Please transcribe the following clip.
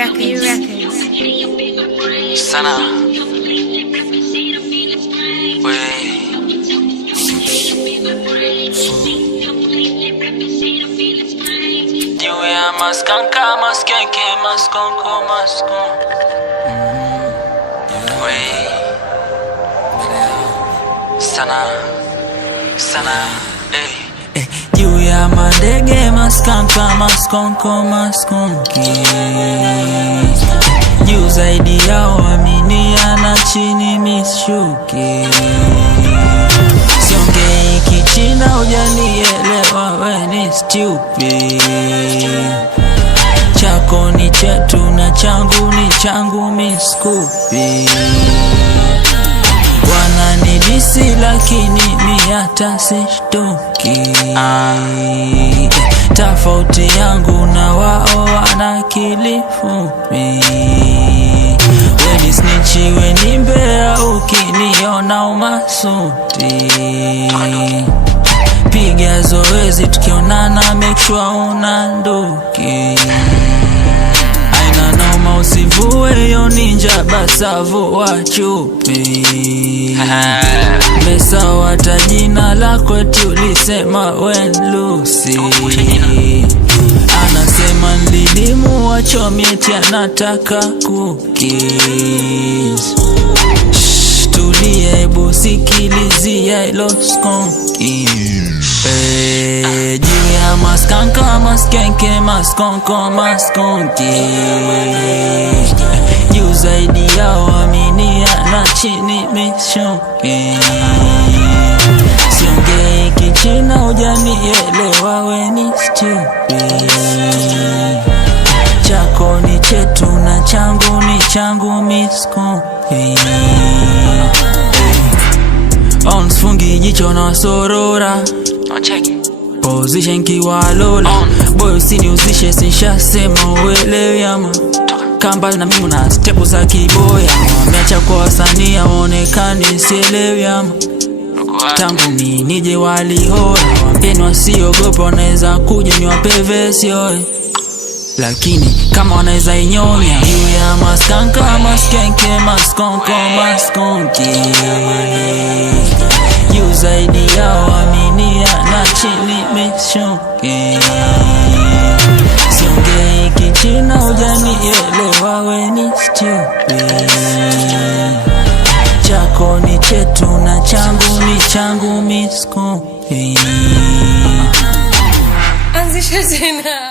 Records. Sana. Maskanka, maskenke, maskonko, maskon. Sana, juu ya madege, maskanka, maskonko, maskonki. Juu zaidi yao aminia na chini mishuki. Siongei kichina hujanielewa, we ni stupid. Chako ni chetu na changu ni changu miskupi. Wananidisi lakini mi hata sishtuki. Tofauti yangu na wao wana akili fupi. Weni snitchi weni mbea ukiniona umasuti. Piga zoezi tukionana make sure unanduki. Aina noma usivue yo ninja basavu wa chupi. Mesa wata jina lako eti ulisema when Lucy. Anasema nilidimu wachomi eti anataka cookies. Tulie ebu sikilizia ilo skonki. Juu ya maskanka, maskenke, maskonko, maskonki. Juu zaidi yao aminia na chini mishuki. Siongei kichina hujanielewa, we ni stupid. Chako ni chetu na changu ni changu miskupi. Fungi jicho na sorora. Position kiwa lola. Boy usiniuzishe sinshasema uelewi ama. Kamba na mimi na step za kiboya. Wameacha kwa wasanii waonekane sielewi ama. Tangu mimi nije walihora. Wapeni wasiogope wanaweza kuja niwape vesi oe. Lakini kama wanaweza inyonya. Juu ya maskanka, maskenke, maskonko, maskonki. Juu zaidi yao aminia na chini mishuki. Siongei kichina hujanielewa, we ni stupid. Chako ni chetu na changu ni changu miskupi. Anzisha tena.